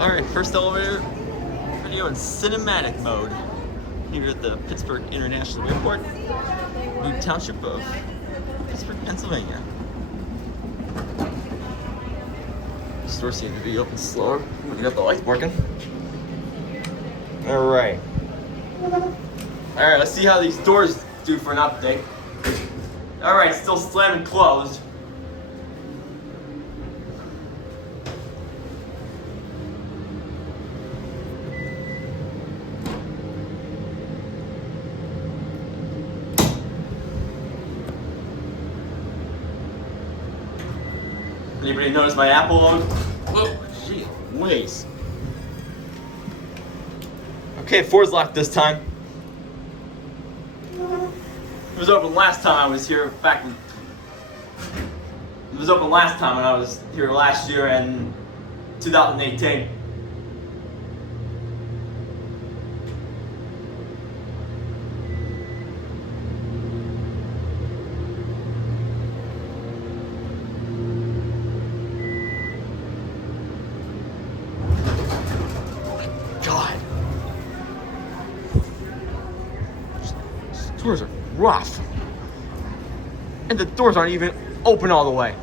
Alright, first elevator video in cinematic mode here at the Pittsburgh International Airport, New Township of Pittsburgh, Pennsylvania. This door seems to be open slower. We got the lights working. Alright. Alright, let's see how these doors do for an update. Alright, still slamming closed. Anybody notice my Apple load? Whoa, gee whiz. Okay, 4's locked this time. It was open last time I was here back when... It was open last time when I was here last year in 2018. God. These doors are rough. And the doors aren't even open all the way.